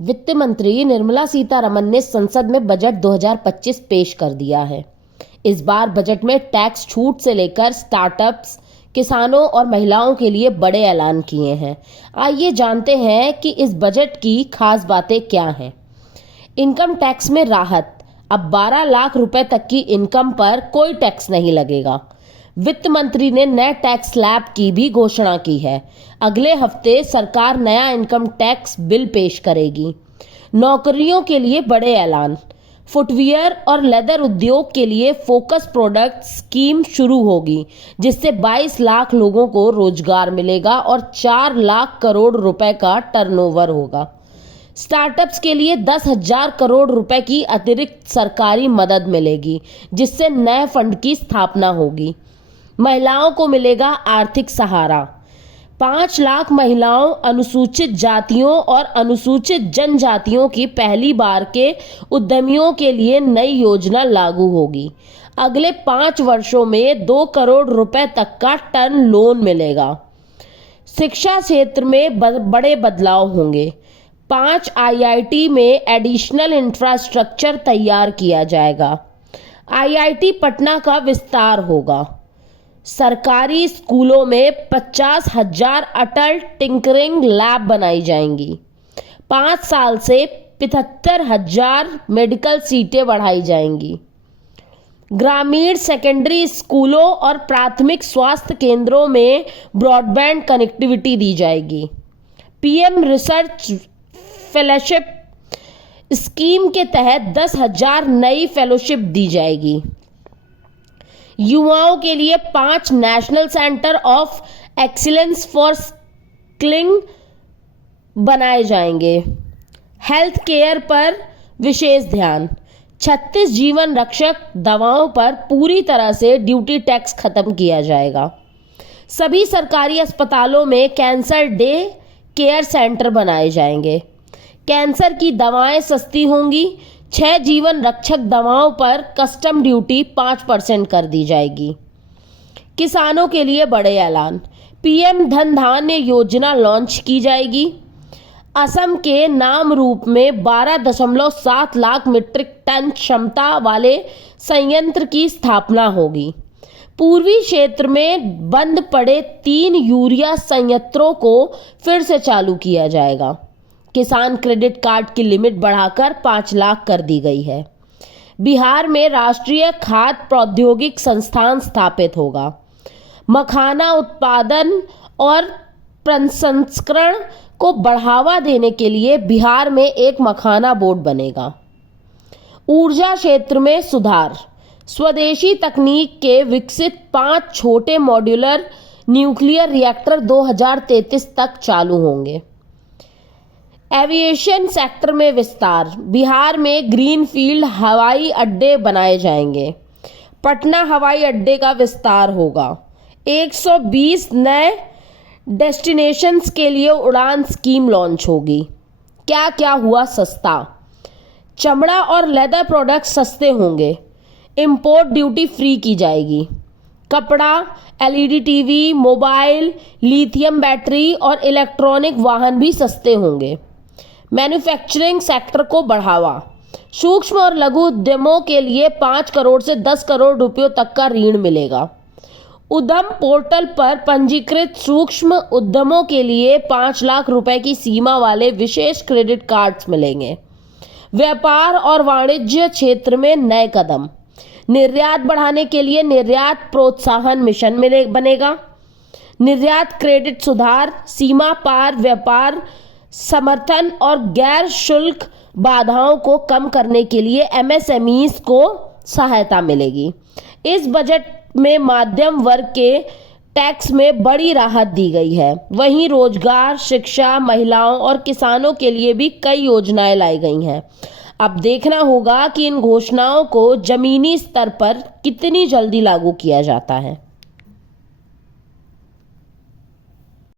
वित्त मंत्री निर्मला सीतारमण ने संसद में बजट 2025 पेश कर दिया है। इस बार बजट में टैक्स छूट से लेकर स्टार्टअप्स, किसानों और महिलाओं के लिए बड़े ऐलान किए हैं। आइए जानते हैं कि इस बजट की खास बातें क्या हैं। इनकम टैक्स में राहत, अब 12 लाख रुपए तक की इनकम पर कोई टैक्स नहीं लगेगा। वित्त मंत्री ने नए टैक्स स्लैब की भी घोषणा की है। अगले हफ्ते सरकार नया इनकम टैक्स बिल पेश करेगी। नौकरियों के लिए बड़े ऐलान, फुटवियर और लेदर उद्योग के लिए फोकस प्रोडक्ट स्कीम शुरू होगी, जिससे 22 लाख लोगों को रोजगार मिलेगा और 4 लाख करोड़ रुपए का टर्नओवर होगा। स्टार्टअप्स के लिए 10,000 करोड़ रुपए की अतिरिक्त सरकारी मदद मिलेगी, जिससे नए फंड की स्थापना होगी। महिलाओं को मिलेगा आर्थिक सहारा। 5 लाख महिलाओं, अनुसूचित जातियों और अनुसूचित जनजातियों की पहली बार के उद्यमियों के लिए नई योजना लागू होगी। अगले 5 वर्षों में 2 करोड़ रुपए तक का टर्म लोन मिलेगा। शिक्षा क्षेत्र में बड़े बदलाव होंगे। 5 IIT में एडिशनल इंफ्रास्ट्रक्चर तैयार किया जाएगा। IIT पटना का विस्तार होगा। सरकारी स्कूलों में 50,000 अटल टिंकरिंग लैब बनाई जाएंगी। 5 साल से 75,000 मेडिकल सीटें बढ़ाई जाएंगी। ग्रामीण सेकेंडरी स्कूलों और प्राथमिक स्वास्थ्य केंद्रों में ब्रॉडबैंड कनेक्टिविटी दी जाएगी। PM रिसर्च फेलोशिप स्कीम के तहत 10,000 नई फेलोशिप दी जाएगी। युवाओं के लिए 5 national centre of excellence for skilling बनाए जाएंगे। हेल्थ केयर पर विशेष ध्यान। 36 जीवन रक्षक दवाओं पर पूरी तरह से ड्यूटी टैक्स खत्म किया जाएगा। सभी सरकारी अस्पतालों में कैंसर डे केयर सेंटर बनाए जाएंगे। कैंसर की दवाएं सस्ती होंगी। 6 जीवन रक्षक दवाओं पर कस्टम ड्यूटी 5% कर दी जाएगी। किसानों के लिए बड़े ऐलान, PM धन धान्य योजना लॉन्च की जाएगी। असम के नामरूप में 12.7 लाख मीट्रिक टन क्षमता वाले संयंत्र की स्थापना होगी। पूर्वी क्षेत्र में बंद पड़े 3 यूरिया संयंत्रों को फिर से चालू किया जाएगा। किसान क्रेडिट कार्ड की लिमिट बढ़ाकर 5 लाख कर दी गई है। बिहार में राष्ट्रीय खाद्य प्रौद्योगिक संस्थान स्थापित होगा। मखाना उत्पादन और प्रसंस्करण को बढ़ावा देने के लिए बिहार में एक मखाना बोर्ड बनेगा। ऊर्जा क्षेत्र में सुधार, स्वदेशी तकनीक के विकसित 5 छोटे मॉड्यूलर न्यूक्लियर रिएक्टर 2033 तक चालू होंगे। एविएशन सेक्टर में विस्तार, बिहार में ग्रीनफील्ड हवाई अड्डे बनाए जाएंगे। पटना हवाई अड्डे का विस्तार होगा। 120 नए डेस्टिनेशंस के लिए उड़ान स्कीम लॉन्च होगी। क्या क्या हुआ सस्ता, चमड़ा और लेदर प्रोडक्ट सस्ते होंगे। इंपोर्ट ड्यूटी फ्री की जाएगी। कपड़ा, LED TV, mobile, lithium battery और इलेक्ट्रॉनिक वाहन भी सस्ते होंगे। मैन्युफैक्चरिंग सेक्टर को बढ़ावा, सूक्ष्म और लघु उद्यमों के लिए 5 करोड़ से 10 करोड़ रुपयों तक का ऋण मिलेगा। उद्यम पोर्टल पर पंजीकृत सूक्ष्म उद्यमों के लिए 5 लाख रुपए की सीमा वाले विशेष क्रेडिट कार्ड्स मिलेंगे। व्यापार और वाणिज्य क्षेत्र में नए कदम, निर्यात बढ़ाने के लिए निर्यात प्रोत्साहन मिशन बनेगा। निर्यात क्रेडिट सुधार, सीमा पार व्यापार समर्थन और गैर शुल्क बाधाओं को कम करने के लिए MSMEs को सहायता मिलेगी। इस बजट में मध्यम वर्ग के टैक्स में बड़ी राहत दी गई है। वहीं रोजगार, शिक्षा, महिलाओं और किसानों के लिए भी कई योजनाएं लाई गई हैं। अब देखना होगा कि इन घोषणाओं को जमीनी स्तर पर कितनी जल्दी लागू किया जाता है।